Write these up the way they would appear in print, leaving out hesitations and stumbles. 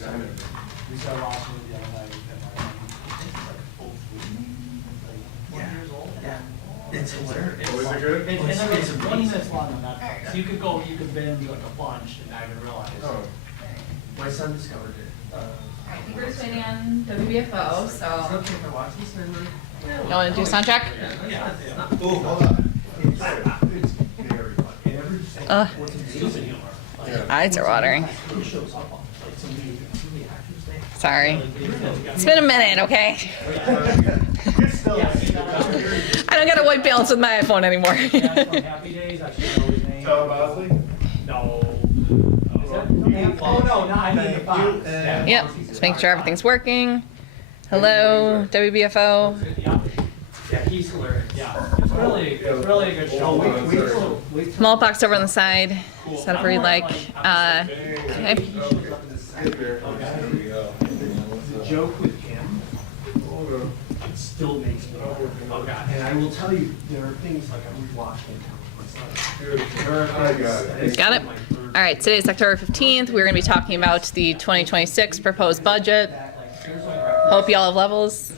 We started watching it the other night, and like full fleet, like 1 years old. Yeah. It's hilarious. Oh, is it good? And then it's 20 amazing. minutes long on Netflix. So you could binge like a bunch and not even realize. Oh. My son discovered it. I think we're just waiting on WBFO, Is it so. okay if I watch this? You want to do sound check? Yeah. Oh, hold on. It's very funny. Stupid humor. Yeah. Eyes are watering. It shows up on like some of the actors there. Sorry. It's been a minute, okay? I don't got a white balance with my iPhone anymore. Yeah, from Happy Days, I should know his name. Tom Bosley? No. Is that? Oh, no, no, I mean the Fox. Yep, just making sure everything's working. Hello, WBFO. Yeah, he's hilarious. Yeah, it's really a good show. Wait till Smallpox over on the side. Set up where you'd like. Okay. he shows up in the side. The joke with him, it still makes me laugh. And I will tell you, there are things like I'm rewatching it. Got it? All right, today's October 15th. We're going to be talking about the 2026 proposed budget. Hope y'all have levels.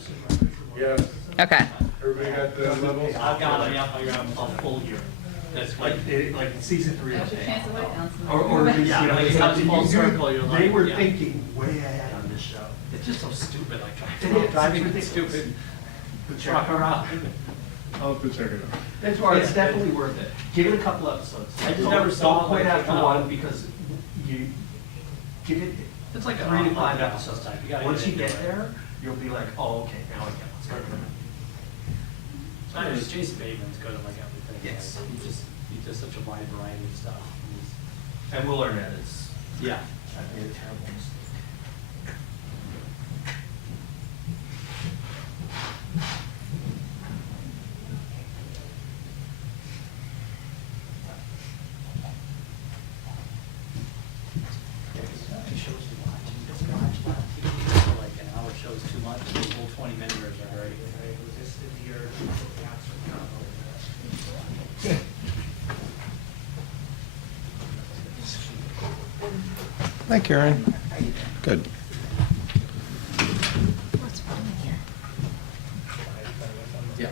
Yes. Okay. Everybody got the levels? I've got it, yeah, I got a full year. That's Like, like, like season 3. What's your chance of white balance? Or at least, Yeah, you know, like it comes full circle, you're they like, were yeah. thinking way ahead on this show. it's just so stupid, like It is. driving It's a ridiculous. stupid truck around. I'll have to check it out. That's why it's definitely worth it. Give it a couple episodes. I just Don't- never saw Don't quit it. after one because you give it It's like a 3 to 5 on-off episodes. type. You gotta Once get you into get it. there, you'll be like, oh, okay, now I get what's going on. It's not just Jason Bateman's good at like everything. Yes. Like, he does such a wide variety of stuff. And Will Arnett is, Yeah. I made a terrible mistake. Shows to watch. You just watch a lot of TV for like an hour shows too much. The whole 20-minuters are very. Hi, Karen. Good. Yeah.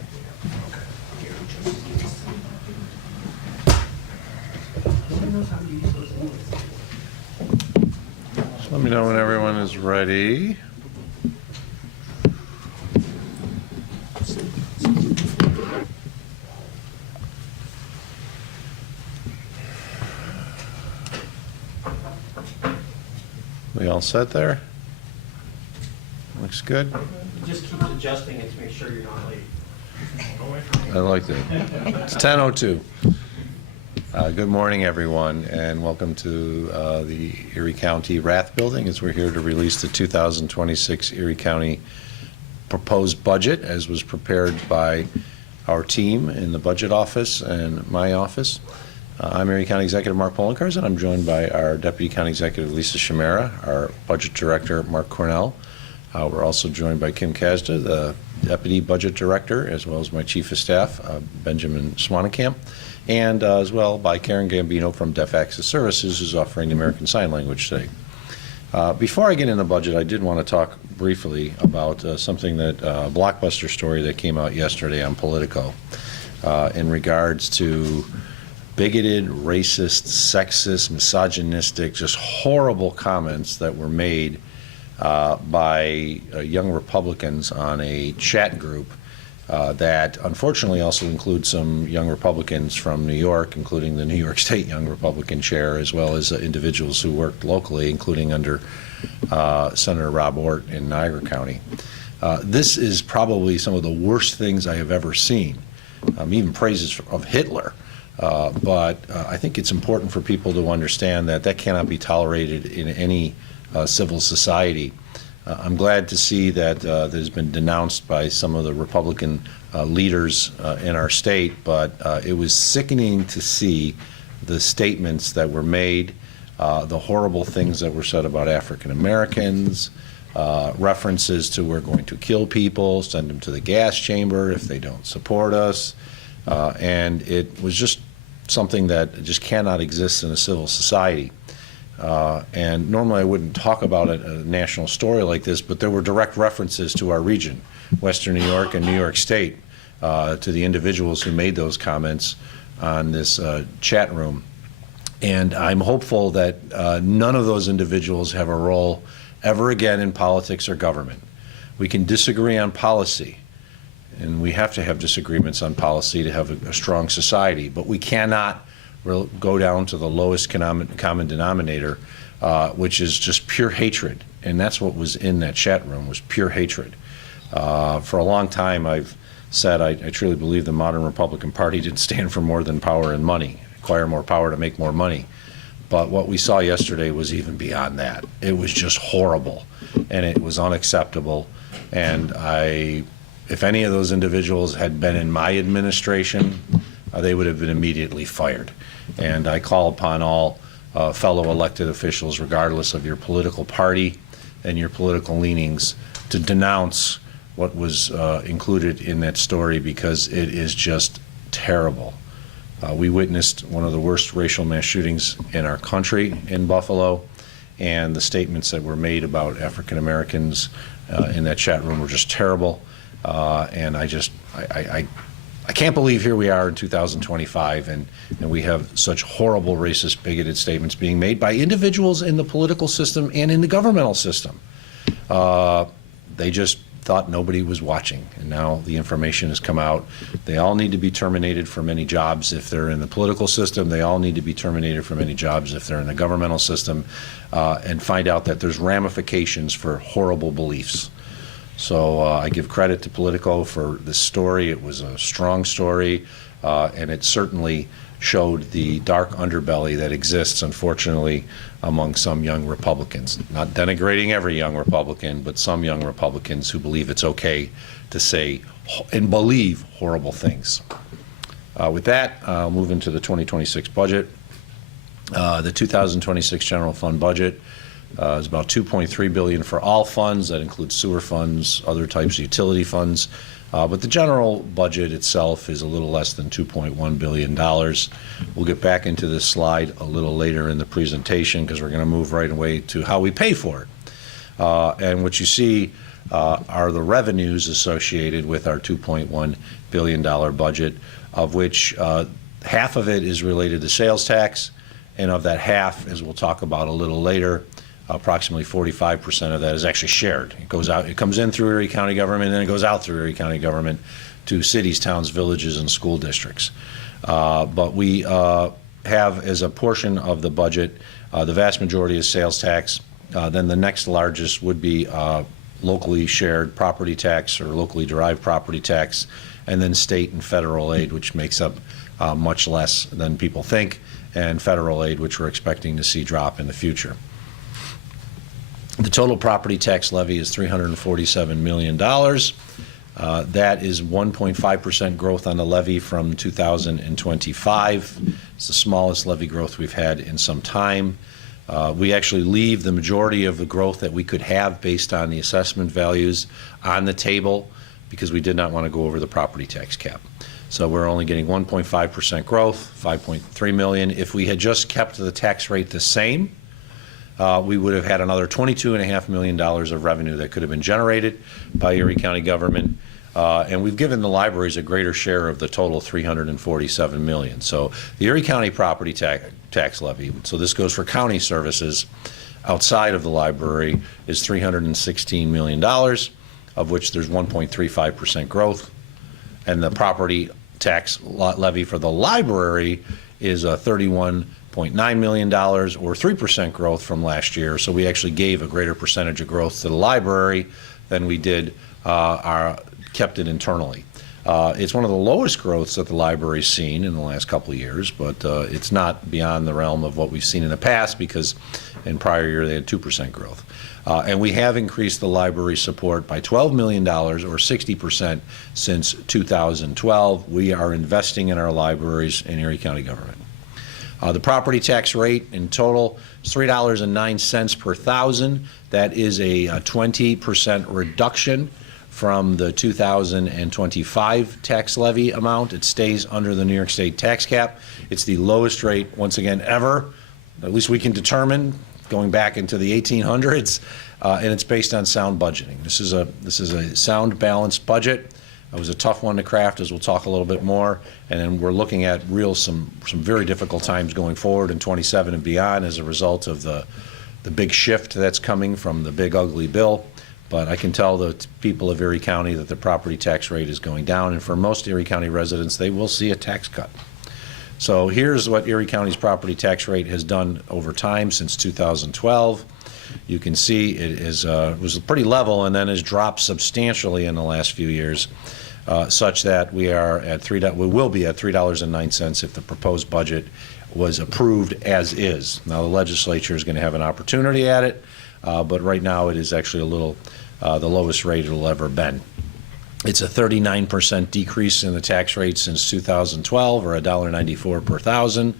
Nobody knows how to use those anyways. Let me know when everyone is ready. We all set there? Looks good. Just keep adjusting it to make sure you're not late. I like that. It's 10:02. Good morning, everyone, and welcome to the Erie County Rath Building as we're here to release the 2026 Erie County proposed budget as was prepared by our team in the budget office and my office. I'm Erie County Executive Mark Poloncarz, and I'm joined by our Deputy County Executive Lisa Chimera, our Budget Director Mark Cornell. We're also joined by Kim Kasda, the Deputy Budget Director, as well as my Chief of Staff, Benjamin Swanekamp, and as well by Karen Gambino from Deaf Access Services, who's offering the American Sign Language today. Before I get into the budget, I did want to talk briefly about something that a blockbuster story that came out yesterday on Politico in regards to bigoted, racist, sexist, misogynistic, just horrible comments that were made by young Republicans on a chat group that unfortunately also includes some young Republicans from New York, including the New York State Young Republican Chair, as well as individuals who worked locally, including under Senator Rob Ort in Niagara County. This is probably some of the worst things I have ever seen, even praises of Hitler. But I think it's important for people to understand that that cannot be tolerated in any civil society. I'm glad to see that that has been denounced by some of the Republican leaders in our state, but it was sickening to see the statements that were made, the horrible things that were said about African Americans, references to we're going to kill people, send them to the gas chamber if they don't support us, and it was just something that just cannot exist in a civil society. And normally I wouldn't talk about a national story like this, but there were direct references to our region, Western New York and New York State, to the individuals who made those comments on this chat room. And I'm hopeful that none of those individuals have a role ever again in politics or government. We can disagree on policy, and we have to have disagreements on policy to have a strong society, but we cannot go down to the lowest common denominator, which is just pure hatred. And that's what was in that chat room, was pure hatred. For a long time I've said I truly believe the modern Republican Party didn't stand for more than power and money, acquire more power to make more money. But what we saw yesterday was even beyond that. It was just horrible, and it was unacceptable. And if any of those individuals had been in my administration, they would have been immediately fired. And I call upon all fellow elected officials, regardless of your political party and your political leanings, to denounce what was included in that story, because it is just terrible. We witnessed one of the worst racial mass shootings in our country in Buffalo, and the statements that were made about African Americans in that chat room were just terrible. And I can't believe here we are in 2025 and we have such horrible racist, bigoted statements being made by individuals in the political system and in the governmental system. They just thought nobody was watching, and now the information has come out. They all need to be terminated from any jobs if they're in the political system. They all need to be terminated from any jobs if they're in the governmental system, and find out that there's ramifications for horrible beliefs. So I give credit to Politico for this story. It was a strong story, and it certainly showed the dark underbelly that exists, unfortunately, among some young Republicans. Not denigrating every young Republican, but some young Republicans who believe it's okay to say and believe horrible things. With that, I'll move into the 2026 budget. The 2026 general fund budget is about $2.3 billion for all funds. That includes sewer funds, other types of utility funds. But the general budget itself is a little less than $2.1 billion. We'll get back into this slide a little later in the presentation, because we're going to move right away to how we pay for it. And what you see are the revenues associated with our $2.1 billion budget, of which half of it is related to sales tax, and of that half, as we'll talk about a little later, approximately 45% of that is actually shared. It goes out, it comes in through Erie County government, and then it goes out through Erie County government to cities, towns, villages, and school districts. But we have, as a portion of the budget, the vast majority is sales tax. Then the next largest would be locally shared property tax or locally derived property tax, and then state and federal aid, which makes up much less than people think, and federal aid, which we're expecting to see drop in the future. The total property tax levy is $347 million. That is 1.5% growth on the levy from 2025. It's the smallest levy growth we've had in some time. We actually leave the majority of the growth that we could have based on the assessment values on the table, because we did not want to go over the property tax cap. So we're only getting 1.5% growth, $5.3 million. If we had just kept the tax rate the same, we would have had another $22.5 million of revenue that could have been generated by Erie County government. And we've given the libraries a greater share of the total $347 million. So the Erie County property tax levy, so this goes for county services outside of the library, is $316 million, of which there's 1.35% growth. And the property tax levy for the library is $31.9 million, or 3% growth from last year. So we actually gave a greater percentage of growth to the library than we did kept it internally. It's one of the lowest growths that the library's seen in the last couple of years, but it's not beyond the realm of what we've seen in the past, because in prior year they had 2% growth. And we have increased the library support by $12 million, or 60%, since 2012. We are investing in our libraries in Erie County government. The property tax rate in total is $3.09 per thousand. That is a 20% reduction from the 2025 tax levy amount. It stays under the New York State tax cap. It's the lowest rate, once again, ever, at least we can determine, going back into the 1800s, and it's based on sound budgeting. This is a sound, balanced budget. It was a tough one to craft, as we'll talk a little bit more, and then we're looking at some very difficult times going forward in 27 and beyond as a result of the big shift that's coming from the big ugly bill. But I can tell the people of Erie County that the property tax rate is going down, and for most Erie County residents, they will see a tax cut. So here's what Erie County's property tax rate has done over time since 2012. You can see it was pretty level and then has dropped substantially in the last few years, such that we will be at $3.09 if the proposed budget was approved as is. Now the legislature is going to have an opportunity at it, but right now it is actually a little the lowest rate it'll ever been. It's a 39% decrease in the tax rate since 2012, or $1.94 per thousand.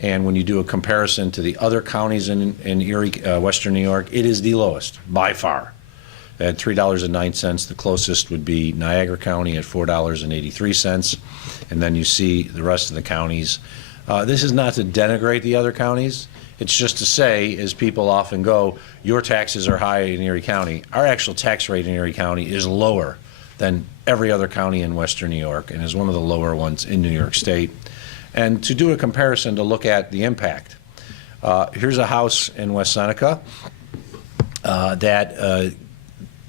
And when you do a comparison to the other counties in Erie, Western New York, it is the lowest by far. At $3.09, the closest would be Niagara County at $4.83, and then you see the rest of the counties. This is not to denigrate the other counties. It's just to say, as people often go, your taxes are high in Erie County. Our actual tax rate in Erie County is lower than every other county in Western New York, and is one of the lower ones in New York State. And to do a comparison to look at the impact, here's a house in West Seneca that,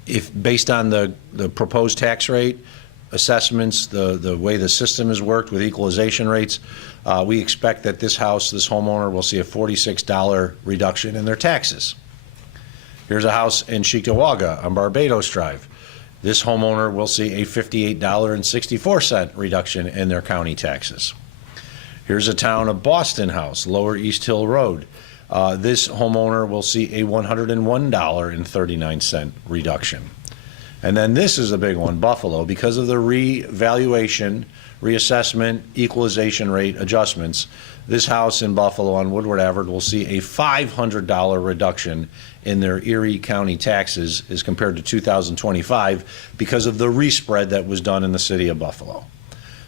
if based on the proposed tax rate, assessments, the way the system has worked with equalization rates, we expect that this homeowner will see a $46 reduction in their taxes. Here's a house in Cheektowaga on Barbados Drive. This homeowner will see a $58.64 reduction in their county taxes. Here's a town of Boston house, Lower East Hill Road. This homeowner will see a $101.39 reduction. And then this is a big one, Buffalo, because of the revaluation, reassessment, equalization rate adjustments. This house in Buffalo on Woodward Avenue will see a $500 reduction in their Erie County taxes as compared to 2025 because of the respread that was done in the city of Buffalo.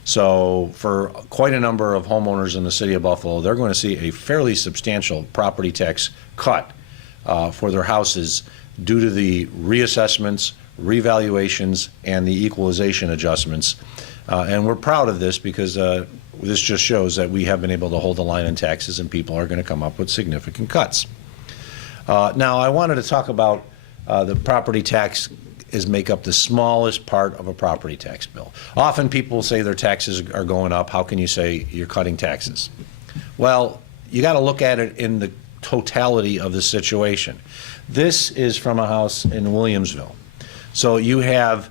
So for quite a number of homeowners in the city of Buffalo, they're going to see a fairly substantial property tax cut for their houses due to the reassessments, revaluations, and the equalization adjustments. And we're proud of this because this just shows that we have been able to hold the line on taxes, and people are going to come up with significant cuts. Now, I wanted to talk about the property tax make up the smallest part of a property tax bill. Often people say their taxes are going up. How can you say you're cutting taxes? Well, you got to look at it in the totality of the situation. This is from a house in Williamsville. So you have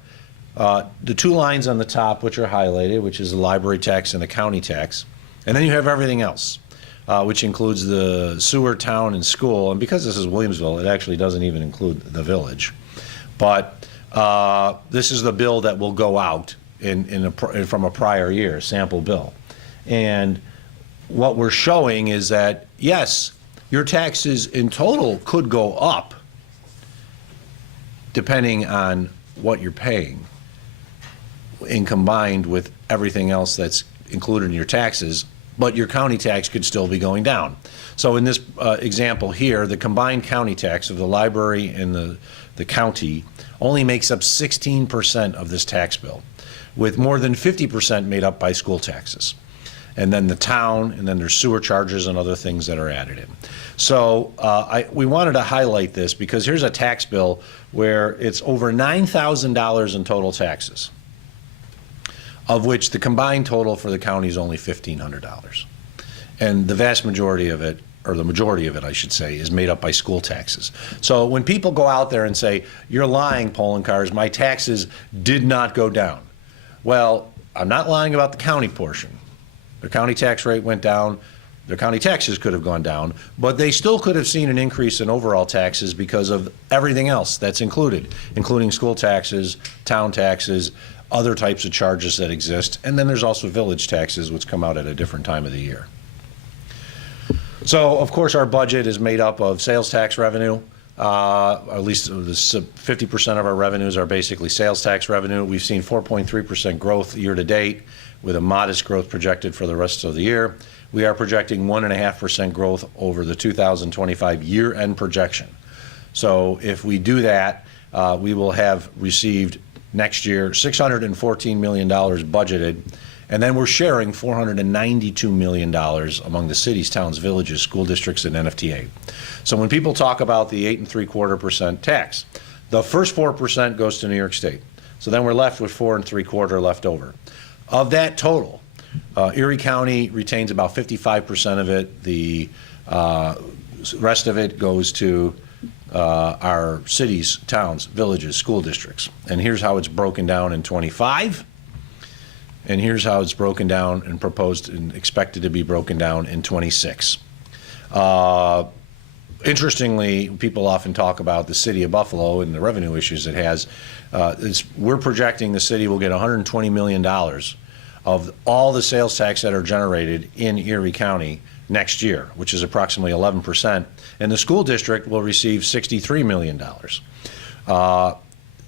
the two lines on the top, which are highlighted, which is the library tax and the county tax. And then you have everything else, which includes the sewer, town, and school. And because this is Williamsville, it actually doesn't even include the village. But this is the bill that will go out from a prior year, sample bill. And what we're showing is that, yes, your taxes in total could go up depending on what you're paying, and combined with everything else that's included in your taxes, but your county tax could still be going down. So in this example here, the combined county tax of the library and the county only makes up 16% of this tax bill, with more than 50% made up by school taxes. And then the town, and then there's sewer charges and other things that are added in. So we wanted to highlight this because here's a tax bill where it's over $9,000 in total taxes, of which the combined total for the county is only $1,500. And the vast majority of it, or the majority of it, I should say, is made up by school taxes. So when people go out there and say, you're lying, Poloncarz, my taxes did not go down. Well, I'm not lying about the county portion. Their county tax rate went down. Their county taxes could have gone down, but they still could have seen an increase in overall taxes because of everything else that's included, including school taxes, town taxes, other types of charges that exist, and then there's also village taxes, which come out at a different time of the year. So, of course, our budget is made up of sales tax revenue. At least 50% of our revenues are basically sales tax revenue. We've seen 4.3% growth year to date, with a modest growth projected for the rest of the year. we are projecting 1.5% growth over the 2025 year-end projection. So if we do that, we will have received next year $614 million budgeted, and then we're sharing $492 million among the cities, towns, villages, school districts, and NFTA. So when people talk about the 8.75% tax, the first 4% goes to New York State. So then we're left with 4.75% left over. Of that total, Erie County retains about 55% of it. The rest of it goes to our cities, towns, villages, school districts. And here's how it's broken down in 25. And here's how it's broken down and proposed and expected to be broken down in 26. Interestingly, people often talk about the city of Buffalo and the revenue issues it has. We're projecting the city will get $120 million of all the sales tax that are generated in Erie County next year, which is approximately 11%, and the school district will receive $63 million.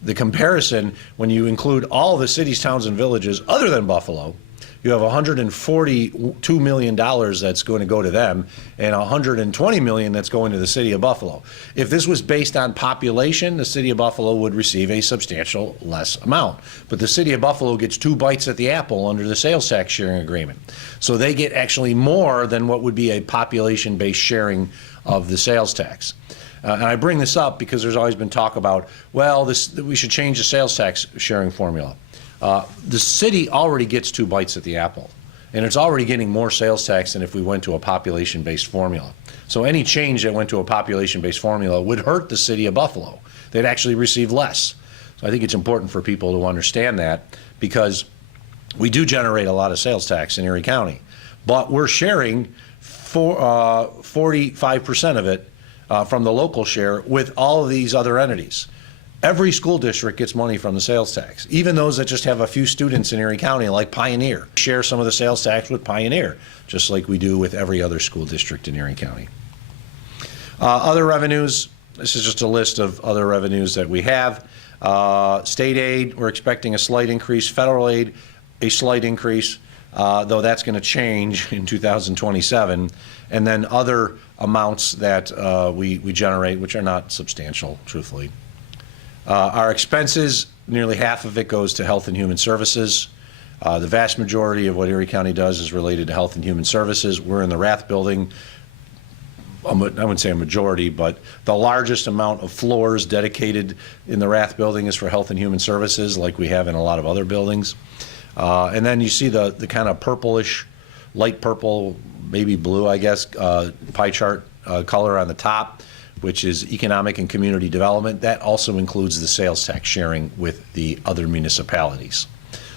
The comparison, when you include all the cities, towns, and villages other than Buffalo, you have $142 million that's going to go to them and $120 million that's going to the city of Buffalo. If this was based on population, the city of Buffalo would receive a substantial less amount. But the city of Buffalo gets 2 bites at the apple under the sales tax sharing agreement. So they get actually more than what would be a population-based sharing of the sales tax. And I bring this up because there's always been talk about, well, we should change the sales tax sharing formula. The city already gets 2 bites at the apple, and it's already getting more sales tax than if we went to a population-based formula. So any change that went to a population-based formula would hurt the city of Buffalo. They'd actually receive less. So I think it's important for people to understand that, because we do generate a lot of sales tax in Erie County, but we're sharing 45% of it from the local share with all of these other entities. Every school district gets money from the sales tax, even those that just have a few students in Erie County, like Pioneer. Share some of the sales tax with Pioneer, just like we do with every other school district in Erie County. Other revenues, this is just a list of other revenues that we have. State aid, we're expecting a slight increase. Federal aid, a slight increase, though that's going to change in 2027. And then other amounts that we generate, which are not substantial, truthfully. Our expenses, nearly half of it goes to Health and Human Services. The vast majority of what Erie County does is related to Health and Human Services. We're in the Rath building. I wouldn't say a majority, but the largest amount of floors dedicated in the Rath building is for Health and Human Services, like we have in a lot of other buildings. And then you see the kind of purplish, light purple, maybe blue, I guess, pie chart color on the top, which is economic and community development. That also includes the sales tax sharing with the other municipalities.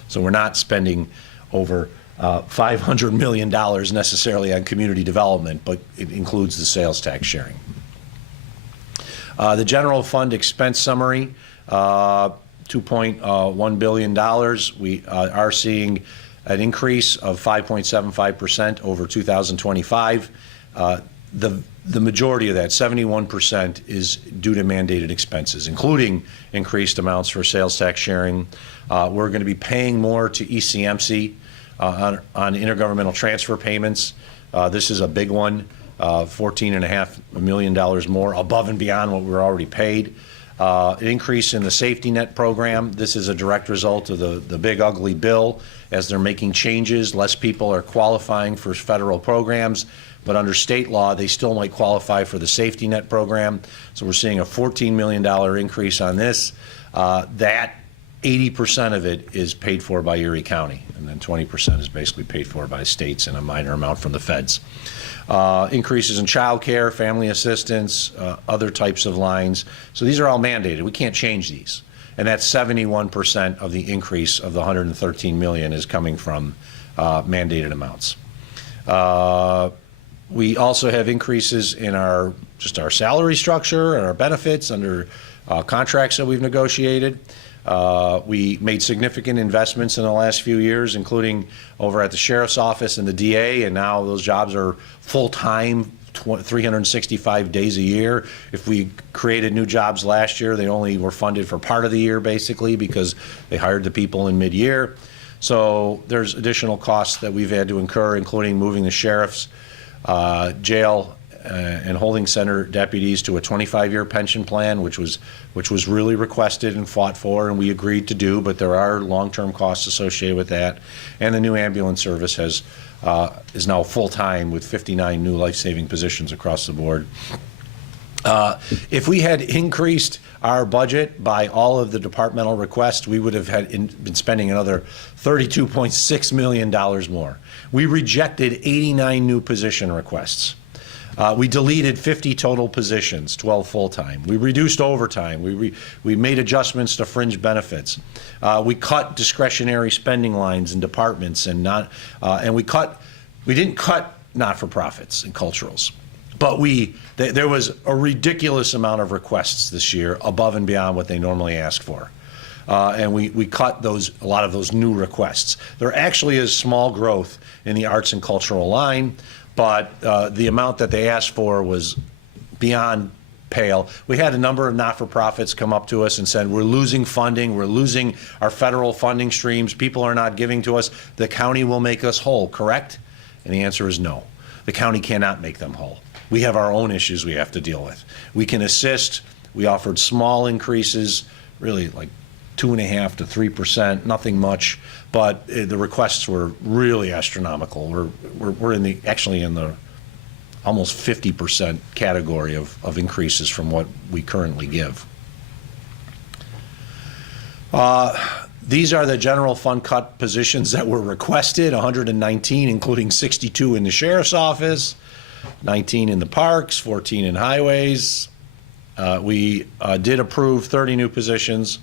So we're not spending over $500 million necessarily on community development, but it includes the sales tax sharing. The general fund expense summary, $2.1 billion. We are seeing an increase of 5.75% over 2025. The majority of that, 71%, is due to mandated expenses, including increased amounts for sales tax sharing. We're going to be paying more to ECMC on intergovernmental transfer payments. This is a big one, $14.5 million more above and beyond what we're already paid. An increase in the safety net program. This is a direct result of the big ugly bill. As they're making changes, less people are qualifying for federal programs, but under state law, they still might qualify for the safety net program. So we're seeing a $14 million increase on this. That 80% of it is paid for by Erie County, and then 20% is basically paid for by states and a minor amount from the feds. Increases in child care, family assistance, other types of lines. So these are all mandated. We can't change these. And that's 71% of the increase of the $113 million is coming from mandated amounts. We also have increases in our salary structure and our benefits under contracts that we've negotiated. We made significant investments in the last few years, including over at the Sheriff's Office and the DA, and now those jobs are full-time, 365 days a year. If we created new jobs last year, they only were funded for part of the year, basically, because they hired the people in mid-year. So there's additional costs that we've had to incur, including moving the sheriff's jail and holding center deputies to a 25-year pension plan, which was really requested and fought for, and we agreed to do, but there are long-term costs associated with that. And the new ambulance service is now full-time with 59 new life-saving positions across the board. If we had increased our budget by all of the departmental requests, we would have been spending another $32.6 million more. We rejected 89 new position requests. We deleted 50 total positions, 12 full-time. We reduced overtime. We made adjustments to fringe benefits. We cut discretionary spending lines in departments and we didn't cut not-for-profits and culturals. But there was a ridiculous amount of requests this year above and beyond what they normally ask for. And we cut a lot of those new requests. There actually is small growth in the arts and cultural line, but the amount that they asked for was beyond pale. We had a number of not-for-profits come up to us and said, we're losing funding, we're losing our federal funding streams, people are not giving to us, the county will make us whole, correct? And the answer is no. The county cannot make them whole. We have our own issues we have to deal with. We can assist. We offered small increases, really like 2.5% to 3%, nothing much, but the requests were really astronomical. We're actually in the almost 50% category of increases from what we currently give. These are the general fund cut positions that were requested, 119, including 62 in the sheriff's office, 19 in the parks, 14 in highways. We did approve 30 new positions,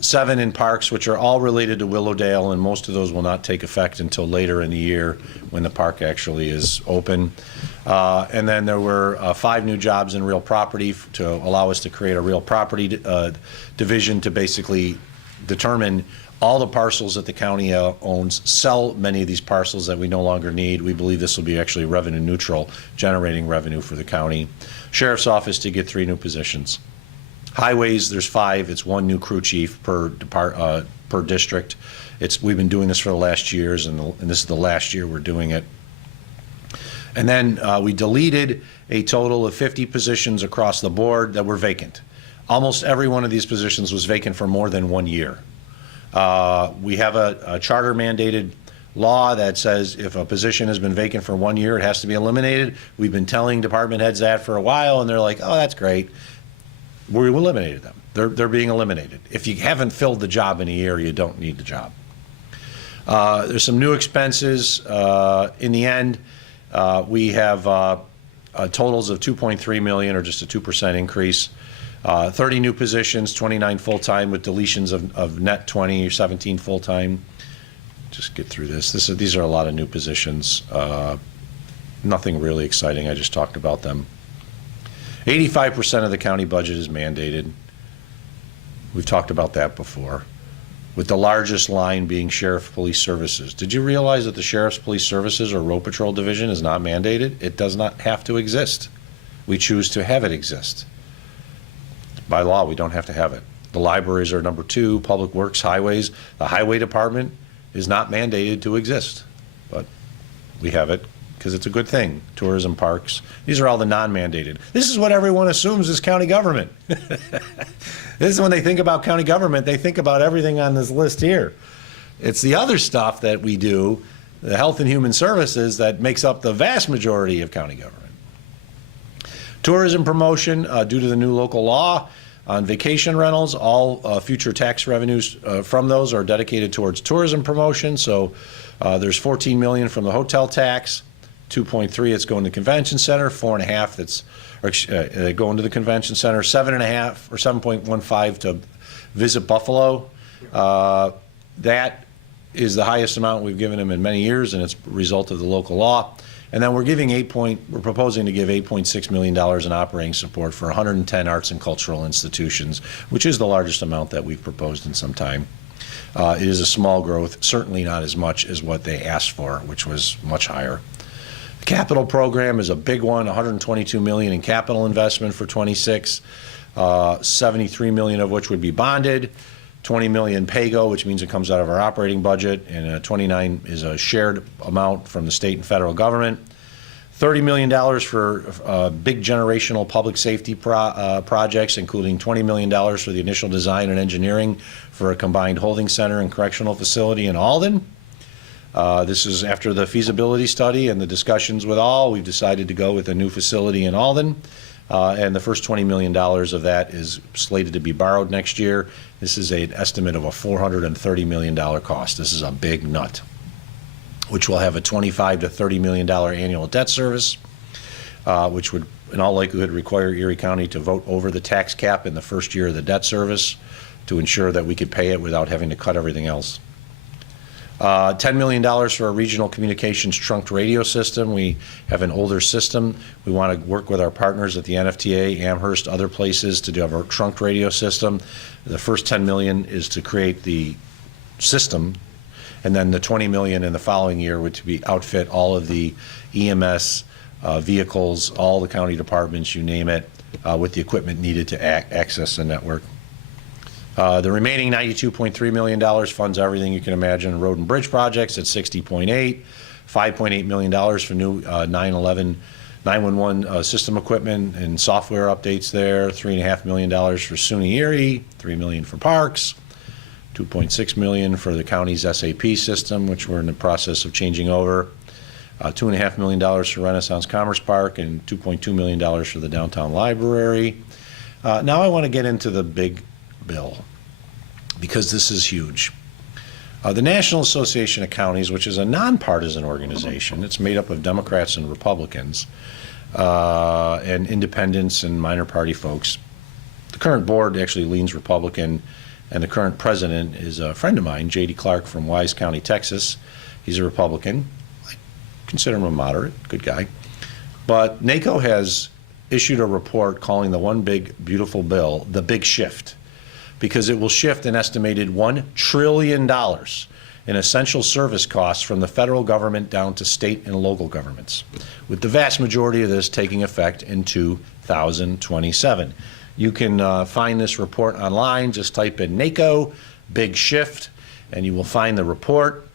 7 in parks, which are all related to Willowdale, and most of those will not take effect until later in the year when the park actually is open. And then there were 5 new jobs in real property to allow us to create a real property division to basically determine all the parcels that the county owns, sell many of these parcels that we no longer need. We believe this will be actually revenue neutral, generating revenue for the county. Sheriff's office to get 3 new positions. Highways, there's 5. It's 1 new crew chief per district. We've been doing this for the last years, and this is the last year we're doing it. And then we deleted a total of 50 positions across the board that were vacant. Almost every one of these positions was vacant for more than 1 year. We have a charter mandated law that says if a position has been vacant for 1 year, it has to be eliminated. We've been telling department heads that for a while, and they're like, oh, that's great. We eliminated them. They're being eliminated. If you haven't filled the job in a year, you don't need the job. There's some new expenses. In the end, we have totals of $2.3 million, or just a 2% increase. 30 new positions, 29 full-time with deletions of net 20 or 17 full-time. Just get through this. These are a lot of new positions. Nothing really exciting. I just talked about them. 85% of the county budget is mandated. We've talked about that before, with the largest line being Sheriff Police Services. Did you realize that the Sheriff's Police Services or Road Patrol Division is not mandated? It does not have to exist. We choose to have it exist. By law, we don't have to have it. The libraries are number 2, Public Works, Highways. The Highway Department is not mandated to exist, but we have it because it's a good thing. Tourism, parks, these are all the non-mandated. This is what everyone assumes is county government. This is when they think about county government, they think about everything on this list here. It's the other stuff that we do, the Health and Human Services, that makes up the vast majority of county government. Tourism promotion, due to the new local law on vacation rentals, all future tax revenues from those are dedicated towards tourism promotion. So there's $14 million from the hotel tax, 2.3 that's going to the convention center, 4.5 that's going to the convention center, 7.5 or 7.15 to Visit Buffalo. That is the highest amount we've given them in many years, and it's a result of the local law. And then we're proposing to give $8.6 million in operating support for 110 arts and cultural institutions, which is the largest amount that we've proposed in some time. It is a small growth, certainly not as much as what they asked for, which was much higher. The capital program is a big one, $122 million in capital investment for 26, $73 million of which would be bonded. 20 million PAYGO, which means it comes out of our operating budget, and 29 is a shared amount from the state and federal government. $30 million for big generational public safety projects, including $20 million for the initial design and engineering for a combined holding center and correctional facility in Alden. This is after the feasibility study and the discussions with all. We've decided to go with a new facility in Alden. And the first $20 million of that is slated to be borrowed next year. This is an estimate of a $430 million cost. This is a big nut, which will have a $25 to $30 million annual debt service, which would in all likelihood require Erie County to vote over the tax cap in the first year of the debt service to ensure that we could pay it without having to cut everything else. $10 million for a regional communications trunked radio system. We have an older system. We want to work with our partners at the NFTA, Amherst, other places to do our trunked radio system. The first $10 million is to create the system, and then the $20 million in the following year would to be outfit all of the EMS vehicles, all the county departments, you name it, with the equipment needed to access the network. The remaining $92.3 million funds everything you can imagine, road and bridge projects at 60.8, $5.8 million for new 911 system equipment and software updates there, $3.5 million for SUNY Erie, $3 million for parks, $2.6 million for the county's SAP system, which we're in the process of changing over, $2.5 million for Renaissance Commerce Park, and $2.2 million for the downtown library. Now I want to get into the big bill, because this is huge. The National Association of Counties, which is a nonpartisan organization, it's made up of Democrats and Republicans, and independents and minor party folks. The current board actually leans Republican, and the current president is a friend of mine, J.D. Clark from Wise County, Texas. He's a Republican. I consider him a moderate, good guy. But NACO has issued a report calling the One Big Beautiful Bill the Big Shift, because it will shift an estimated $1 trillion in essential service costs from the federal government down to state and local governments, with the vast majority of this taking effect in 2027. You can find this report online. Just type in NACO, Big Shift, and you will find the report.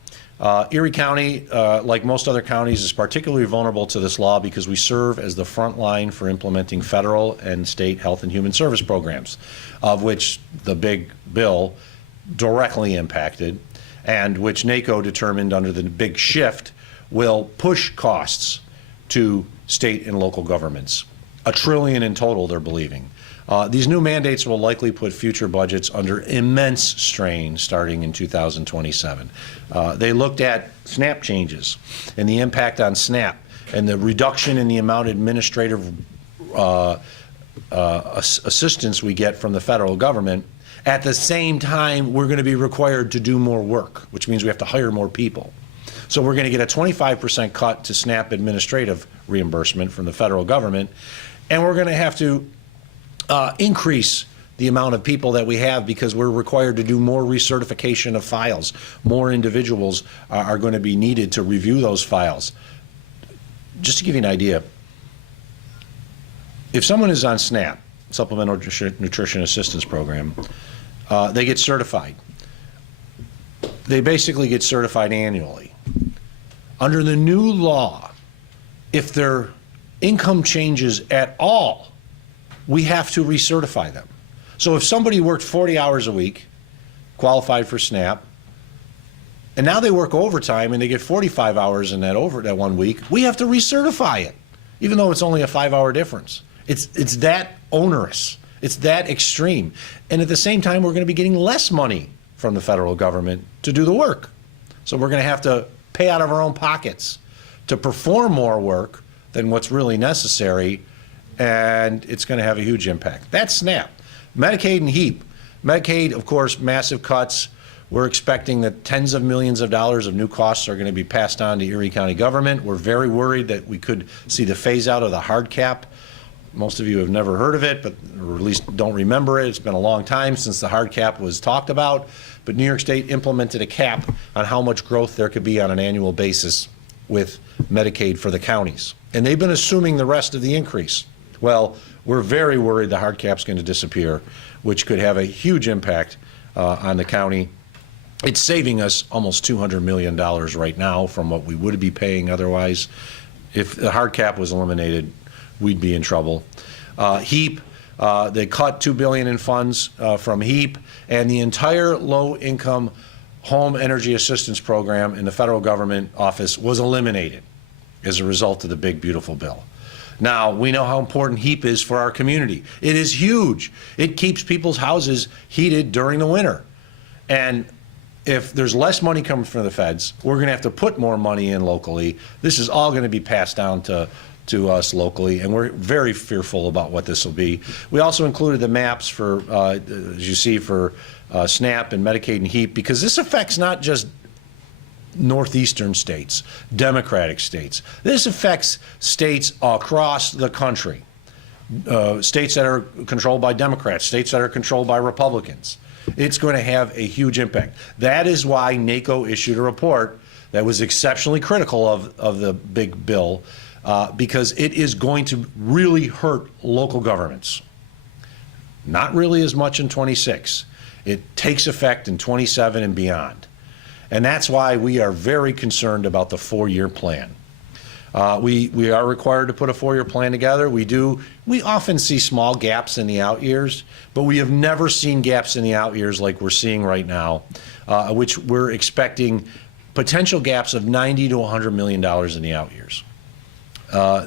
Erie County, like most other counties, is particularly vulnerable to this law because we serve as the front line for implementing federal and state health and human service programs, of which the big bill directly impacted, and which NACO determined under the Big Shift will push costs to state and local governments. $1 trillion in total, they're believing. These new mandates will likely put future budgets under immense strain starting in 2027. They looked at SNAP changes and the impact on SNAP and the reduction in the amount of administrative assistance we get from the federal government. At the same time, we're going to be required to do more work, which means we have to hire more people. So we're going to get a 25% cut to SNAP administrative reimbursement from the federal government, and we're going to have to increase the amount of people that we have because we're required to do more recertification of files. More individuals are going to be needed to review those files. Just to give you an idea, if someone is on SNAP, Supplemental Nutrition Assistance Program, they get certified. They basically get certified annually. Under the new law, if their income changes at all, we have to recertify them. So if somebody worked 40 hours a week, qualified for SNAP, and now they work overtime and they get 45 hours in that 1 week, we have to recertify it, even though it's only a 5-hour difference. It's that onerous. It's that extreme. And at the same time, we're going to be getting less money from the federal government to do the work. So we're going to have to pay out of our own pockets to perform more work than what's really necessary, and it's going to have a huge impact. That's SNAP. Medicaid and HEAP. Medicaid, of course, massive cuts. We're expecting that tens of millions of dollars of new costs are going to be passed on to Erie County government. We're very worried that we could see the phase out of the hard cap. Most of you have never heard of it, but or at least don't remember it. It's been a long time since the hard cap was talked about. But New York State implemented a cap on how much growth there could be on an annual basis with Medicaid for the counties. And they've been assuming the rest of the increase. Well, we're very worried the hard cap's going to disappear, which could have a huge impact on the county. It's saving us almost $200 million right now from what we would be paying otherwise. If the hard cap was eliminated, we'd be in trouble. HEAP, they cut $2 billion in funds from HEAP, and the entire low-income home energy assistance program in the federal government office was eliminated as a result of the big, beautiful bill. Now, we know how important HEAP is for our community. It is huge. It keeps people's houses heated during the winter. And if there's less money coming from the feds, we're going to have to put more money in locally. This is all going to be passed down to us locally, and we're very fearful about what this will be. We also included the maps for, as you see, for SNAP and Medicaid and HEAP, because this affects not just northeastern states, Democratic states. This affects states across the country, states that are controlled by Democrats, states that are controlled by Republicans. It's going to have a huge impact. That is why NACO issued a report that was exceptionally critical of the big bill, because it is going to really hurt local governments. Not really as much in 26. It takes effect in 27 and beyond. And that's why we are very concerned about the 4-year plan. We are required to put a 4-year plan together. We often see small gaps in the out years, but we have never seen gaps in the out years like we're seeing right now, which we're expecting potential gaps of $90 to $100 million in the out years.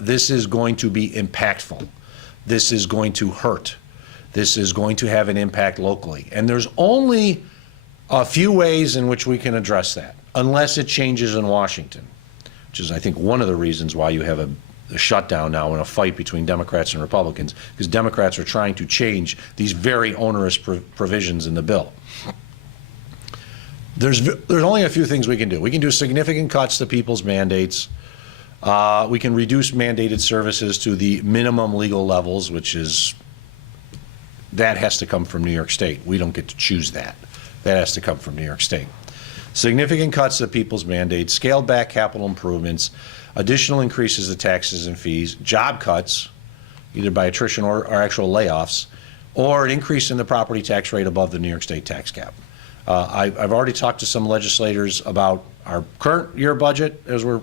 This is going to be impactful. This is going to hurt. This is going to have an impact locally. And there's only a few ways in which we can address that, unless it changes in Washington, which is, I think, one of the reasons why you have a shutdown now and a fight between Democrats and Republicans, because Democrats are trying to change these very onerous provisions in the bill. There's only a few things we can do. We can do significant cuts to people's mandates. We can reduce mandated services to the minimum legal levels, that has to come from New York State. We don't get to choose that. That has to come from New York State. Significant cuts to people's mandates, scaled back capital improvements, additional increases to taxes and fees, job cuts, either by attrition or actual layoffs, or an increase in the property tax rate above the New York State tax cap. I've already talked to some legislators about our current year budget, as we're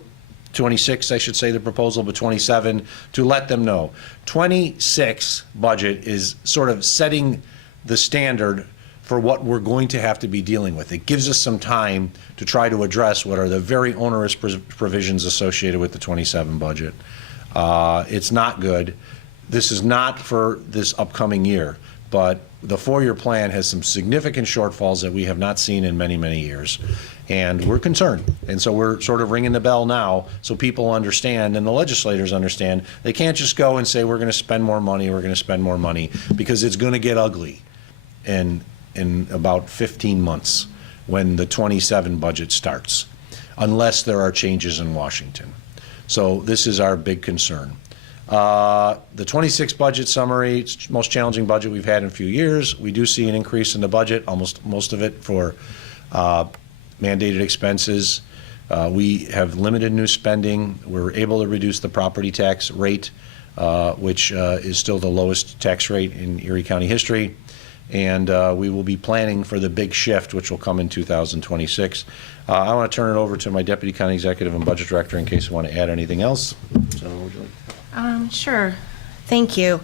26, I should say, the proposal, but 27, to let them know. 26 budget is sort of setting the standard for what we're going to have to be dealing with. It gives us some time to try to address what are the very onerous provisions associated with the 27 budget. It's not good. This is not for this upcoming year, but the 4-year plan has some significant shortfalls that we have not seen in many, many years. And we're concerned. And so we're sort of ringing the bell now so people understand and the legislators understand they can't just go and say we're going to spend more money, we're going to spend more money, because it's going to get ugly in about 15 months when the 27 budget starts, unless there are changes in Washington. So this is our big concern. The 26 budget summary, it's the most challenging budget we've had in a few years. We do see an increase in the budget, almost most of it for mandated expenses. We have limited new spending. We're able to reduce the property tax rate, which is still the lowest tax rate in Erie County history. And we will be planning for the big shift, which will come in 2026. I want to turn it over to my Deputy County Executive and Budget Director in case you want to add anything else. So, would you like? Sure. Thank you.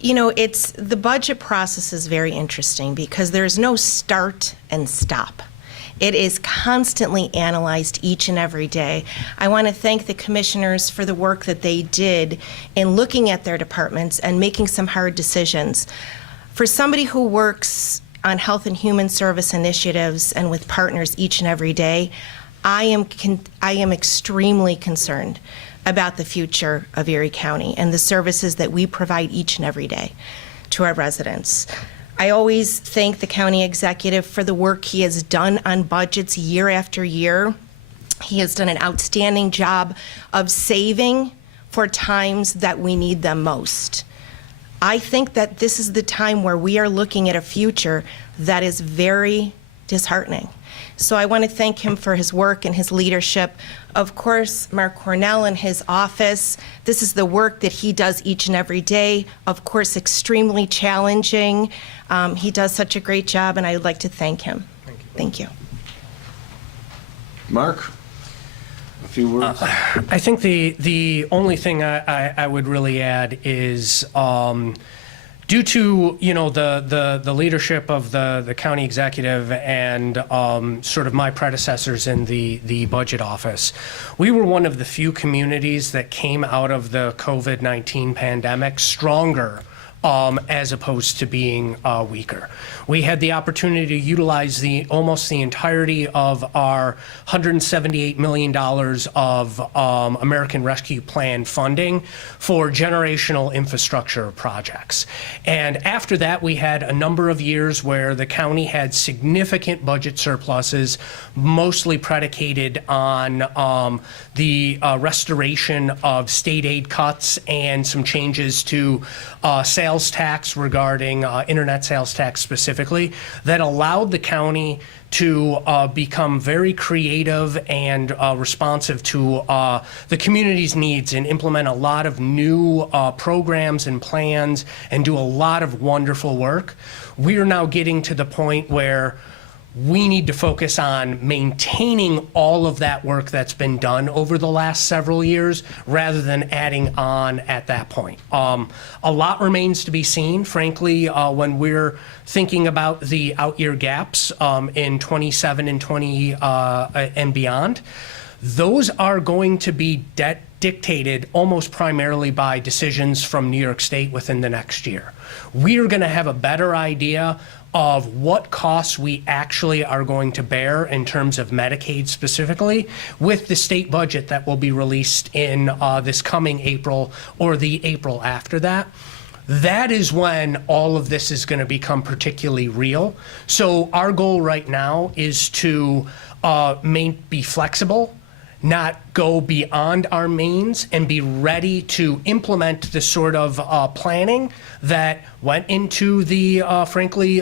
You know, the budget process is very interesting because there's no start and stop. It is constantly analyzed each and every day. I want to thank the commissioners for the work that they did in looking at their departments and making some hard decisions. For somebody who works on health and human service initiatives and with partners each and every day, I am extremely concerned about the future of Erie County and the services that we provide each and every day to our residents. I always thank the county executive for the work he has done on budgets year after year. He has done an outstanding job of saving for times that we need them most. I think that this is the time where we are looking at a future that is very disheartening. So I want to thank him for his work and his leadership. Of course, Mark Cornell and his office, this is the work that he does each and every day. Of course, extremely challenging. He does such a great job, and I'd like to thank him. Thank you. Mark, a few words? I think the only thing I would really add is due to the leadership of the county executive and sort of my predecessors in the budget office, we were one of the few communities that came out of the COVID-19 pandemic stronger as opposed to being weaker. We had the opportunity to utilize almost the entirety of our $178 million of American Rescue Plan funding for generational infrastructure projects. And after that, we had a number of years where the county had significant budget surpluses, mostly predicated on the restoration of state aid cuts and some changes to sales tax regarding internet sales tax specifically, that allowed the county to become very creative and responsive to the community's needs and implement a lot of new programs and plans and do a lot of wonderful work. We are now getting to the point where we need to focus on maintaining all of that work that's been done over the last several years rather than adding on at that point. A lot remains to be seen, frankly, when we're thinking about the out-year gaps in 27 and 20 and beyond. Those are going to be dictated almost primarily by decisions from New York State within the next year. We are going to have a better idea of what costs we actually are going to bear in terms of Medicaid specifically with the state budget that will be released in this coming April or the April after that. That is when all of this is going to become particularly real. So our goal right now is to be flexible, not go beyond our means, and be ready to implement the sort of planning that went into the, frankly,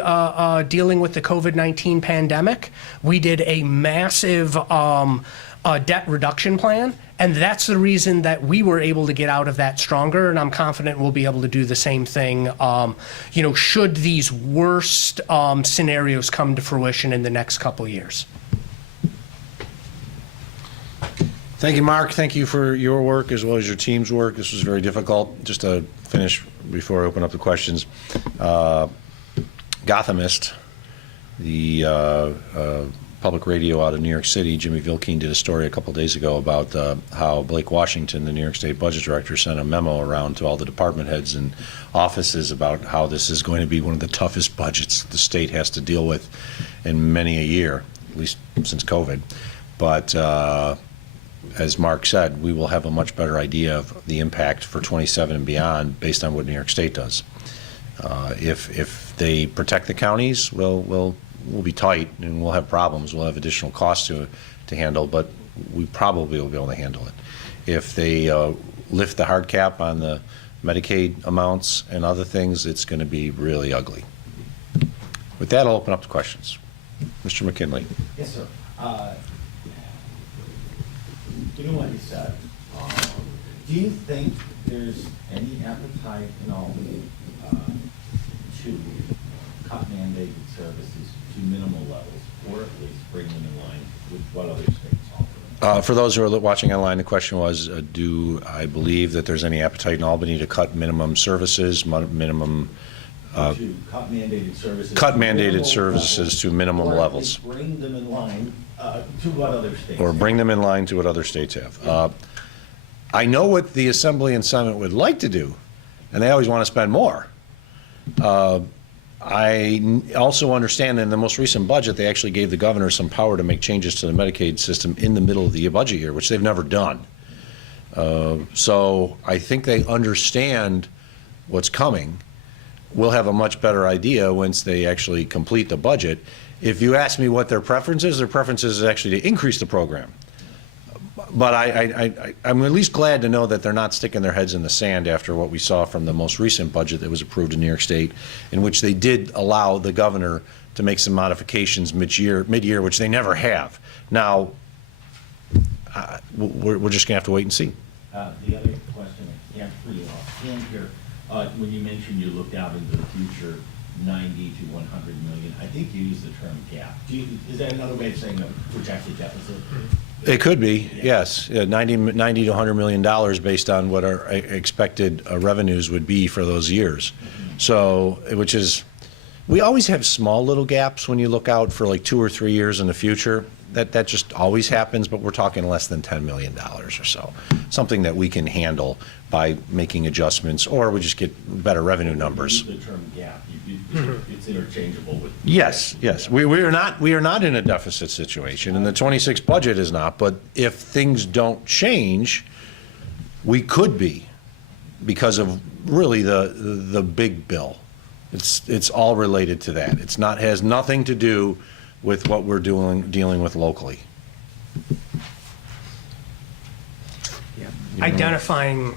dealing with the COVID-19 pandemic. We did a massive debt reduction plan, and that's the reason that we were able to get out of that stronger, and I'm confident we'll be able to do the same thing, should these worst scenarios come to fruition in the next couple years. Thank you, Mark. Thank you for your work as well as your team's work. This was very difficult. Just to finish before I open up the questions, Gothamist, the public radio out of New York City, Jimmy Vilkeen did a story a couple days ago about how Blake Washington, the New York State budget director, sent a memo around to all the department heads and offices about how this is going to be one of the toughest budgets the state has to deal with in many a year, at least since COVID. But as Mark said, we will have a much better idea of the impact for 27 and beyond based on what New York State does. If they protect the counties, we'll be tight and we'll have problems. We'll have additional costs to handle, but we probably will be able to handle it. If they lift the hard cap on the Medicaid amounts and other things, it's going to be really ugly. With that, I'll open up to questions. Mr. McKinley. Yes, sir. Given what you said, do you think there's any appetite in all to cut mandated services to minimal levels, or at least bring them in line with what other states offer? For those who are watching online, the question was, do I believe that there's any appetite in Albany to cut minimum services, minimum to cut mandated services. To minimum levels. Bring them in line to what other states. Or bring them in line to what other states have. I know what the Assembly and Senate would like to do, and they always want to spend more. I also understand in the most recent budget, they actually gave the governor some power to make changes to the Medicaid system in the middle of the budget year, which they've never done. So I think they understand what's coming. We'll have a much better idea once they actually complete the budget. If you ask me what their preference is actually to increase the program. But I'm at least glad to know that they're not sticking their heads in the sand after what we saw from the most recent budget that was approved in New York State, in which they did allow the governor to make some modifications mid-year, which they never have. Now, we're just going to have to wait and see. The other question, I can't free offhand here, when you mentioned you looked out into the future, 90 to 100 million, I think you used the term gap. Is that another way of saying a projected deficit? It could be, yes. Yeah, 90 to $100 million based on what our expected revenues would be for those years. So, which is, we always have small little gaps when you look out for like 2 or 3 years in the future. That just always happens, but we're talking less than $10 million or so. Something that we can handle by making adjustments, or we just get better revenue numbers. You use the term gap. It's interchangeable with. Yes. We are not in a deficit situation, and the 26 budget is not. But if things don't change, we could be, because of really the big bill. It's all related to that. It's not, has nothing to do with what we're dealing with locally. Identifying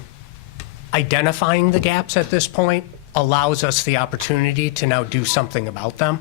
the gaps at this point allows us the opportunity to now do something about them.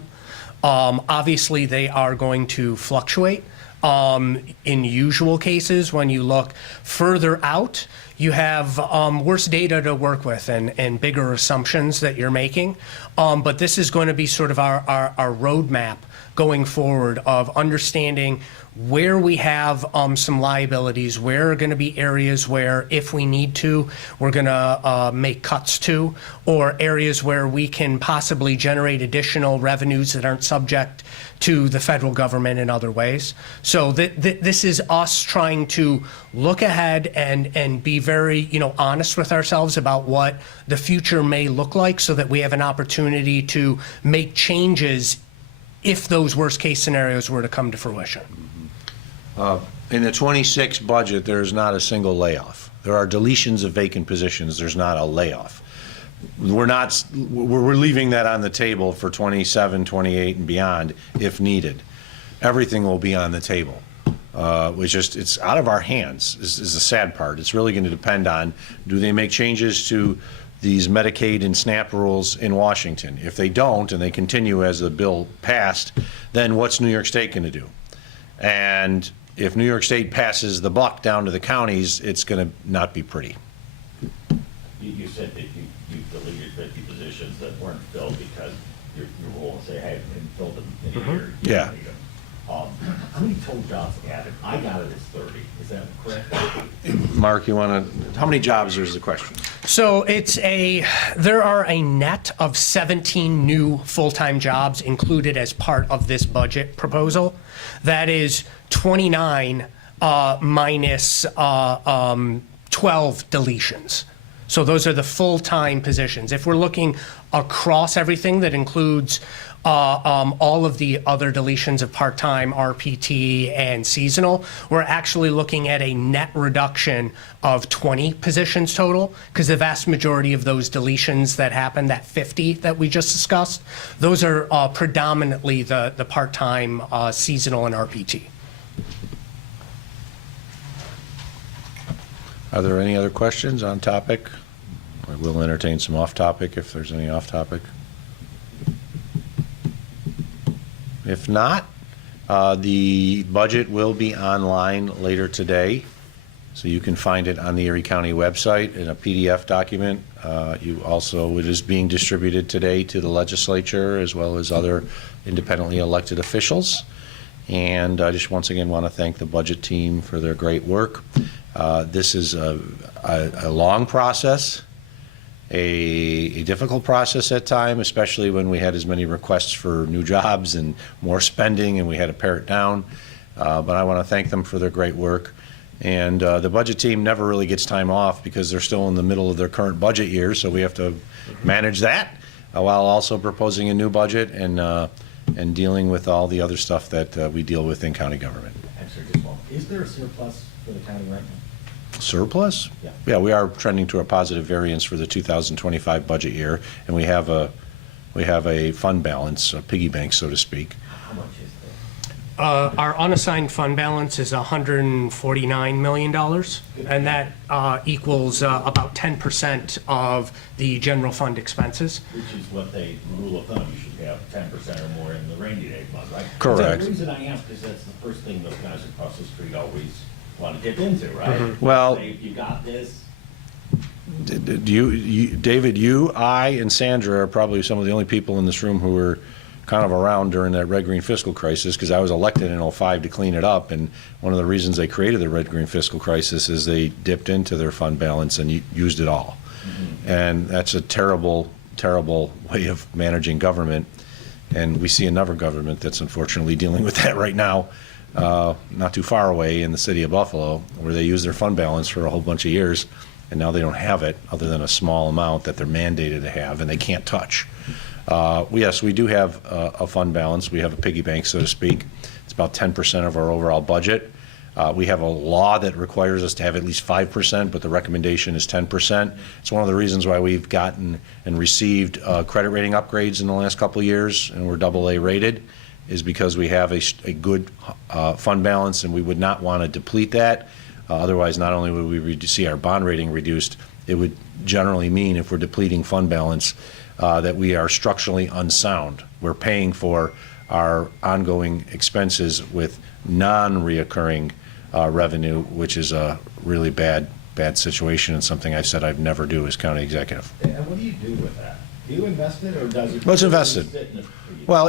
Obviously, they are going to fluctuate. In usual cases, when you look further out, you have worse data to work with and bigger assumptions that you're making. But this is going to be sort of our roadmap going forward of understanding where we have some liabilities, where are going to be areas where, if we need to, we're going to make cuts to, or areas where we can possibly generate additional revenues that aren't subject to the federal government in other ways. So this is us trying to look ahead and be very, honest with ourselves about what the future may look like, so that we have an opportunity to make changes if those worst case scenarios were to come to fruition. In the 26 budget, there's not a single layoff. There are deletions of vacant positions. There's not a layoff. We're leaving that on the table for 27, 28, and beyond if needed. Everything will be on the table. It's out of our hands is the sad part. It's really going to depend on, do they make changes to these Medicaid and SNAP rules in Washington? If they don't, and they continue as the bill passed, then what's New York State going to do? And if New York State passes the buck down to the counties, it's going to not be pretty. You said that you deleted 50 positions that weren't filled because your rule say, hey, I didn't fill them in a year. Yeah. How many total jobs added? I got it as 30. Is that correct? Mark, how many jobs is the question? So there are a net of 17 new full-time jobs included as part of this budget proposal. That is 29 minus 12 deletions. So those are the full-time positions. If we're looking across everything, that includes all of the other deletions of part-time, RPT, and seasonal, we're actually looking at a net reduction of 20 positions total, because the vast majority of those deletions that happen, that 50 that we just discussed, those are predominantly the part-time, seasonal, and RPT. Are there any other questions on topic? I will entertain some off-topic if there's any off-topic. If not, the budget will be online later today, so you can find it on the Erie County website in a PDF document. It is being distributed today to the legislature as well as other independently elected officials. And I just once again want to thank the budget team for their great work. This is a long process, a difficult process at times, especially when we had as many requests for new jobs and more spending, and we had to pare it down. But I want to thank them for their great work. And the budget team never really gets time off because they're still in the middle of their current budget year, so we have to manage that while also proposing a new budget and dealing with all the other stuff that we deal with in county government. Actually, just one. Is there a surplus for the county right now? Surplus? Yeah, we are trending to a positive variance for the 2025 budget year, and we have a fund balance, a piggy bank, so to speak. How much is Our unassigned fund balance is $149 million, and that equals about 10% of the general fund expenses. Which is what they, rule of thumb, you should have 10% or more in the rainy day fund, right? Correct. The reason I ask is that's the first thing those guys across the street always want to dip into, right? Well- Say, you got this, David, you, I, and Sandra are probably some of the only people in this room who were kind of around during that red-green fiscal crisis, because I was elected in '05 to clean it up, and one of the reasons they created the red-green fiscal crisis is they dipped into their fund balance and used it all. And that's a terrible, terrible way of managing government, and we see another government that's unfortunately dealing with that right now, not too far away in the city of Buffalo, where they used their fund balance for a whole bunch of years, and now they don't have it other than a small amount that they're mandated to have and they can't touch. Yes, we do have a fund balance. We have a piggy bank, so to speak. It's about 10% of our overall budget. We have a law that requires us to have at least 5%, but the recommendation is 10%. It's one of the reasons why we've gotten and received credit rating upgrades in the last couple of years, and we're AA rated, is because we have a good fund balance, and we would not want to deplete that. Otherwise, not only would we see our bond rating reduced, it would generally mean, if we're depleting fund balance, that we are structurally unsound. We're paying for our ongoing expenses with non-reoccurring revenue, which is a really bad situation, and something I've said I'd never do as county executive. and what do you do with that? Do you invest it, or does it? Well, it's invested. sit in it? Well,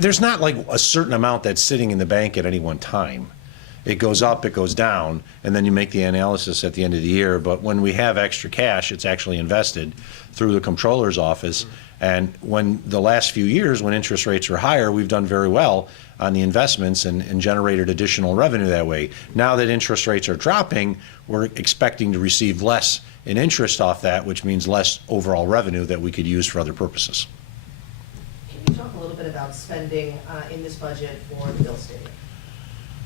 there's not like a certain amount that's sitting in the bank at any one time. It goes up, it goes down, and then you make the analysis at the end of the year. But when we have extra cash, it's actually invested through the comptroller's office. And when the last few years, when interest rates are higher, we've done very well on the investments and generated additional revenue that way. Now that interest rates are dropping, we're expecting to receive less in interest off that, which means less overall revenue that we could use for other purposes. Can you talk a little bit about spending in this budget for the Bill Stadium?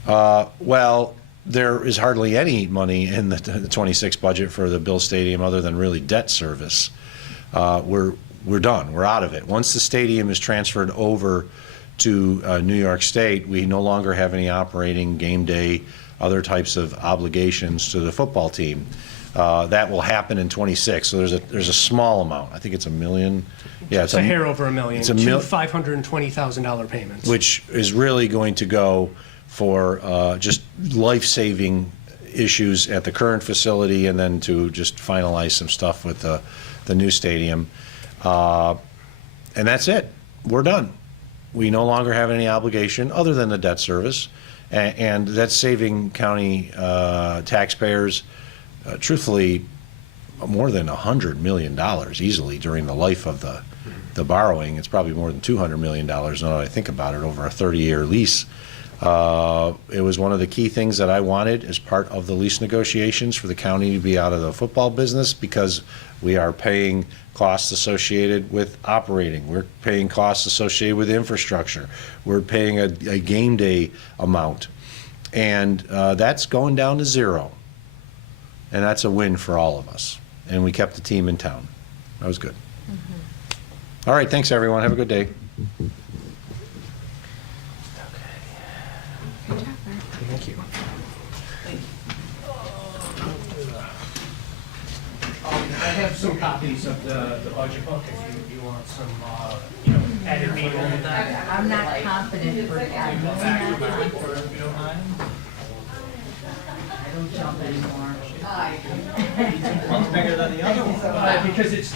Well, there is hardly any money in the 26 budget for the Bill Stadium other than really debt service. We're done. We're out of it. Once the stadium is transferred over to New York State, we no longer have any operating, game day, other types of obligations to the football team. That will happen in 26. So there's a small amount. I think it's $1 million. Yeah, It's a hair over $1 million. It's a two $520,000 payments. which is really going to go for just life-saving issues at the current facility, and then to just finalize some stuff with the new stadium. And that's it. We're done. We no longer have any obligation other than the debt service, and that's saving county taxpayers, truthfully, more than $100 million easily during the life of the borrowing. It's probably more than $200 million now that I think about it, over a 30-year lease. It was one of the key things that I wanted as part of the lease negotiations for the county to be out of the football business, because we are paying costs associated with operating. We're paying costs associated with infrastructure. We're paying a game day amount. And that's going down to zero. And that's a win for all of us. And we kept the team in town. That was good. All right, thanks, everyone. Have a good day. Thank you. I have some copies of the budget book if you want some, added meeting. I'm not confident for adding that. I don't jump anymore. One's bigger than the other one. Because it's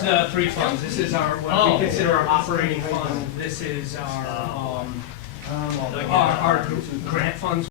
the three funds. This is what we consider our operating fund. This is our grant funds.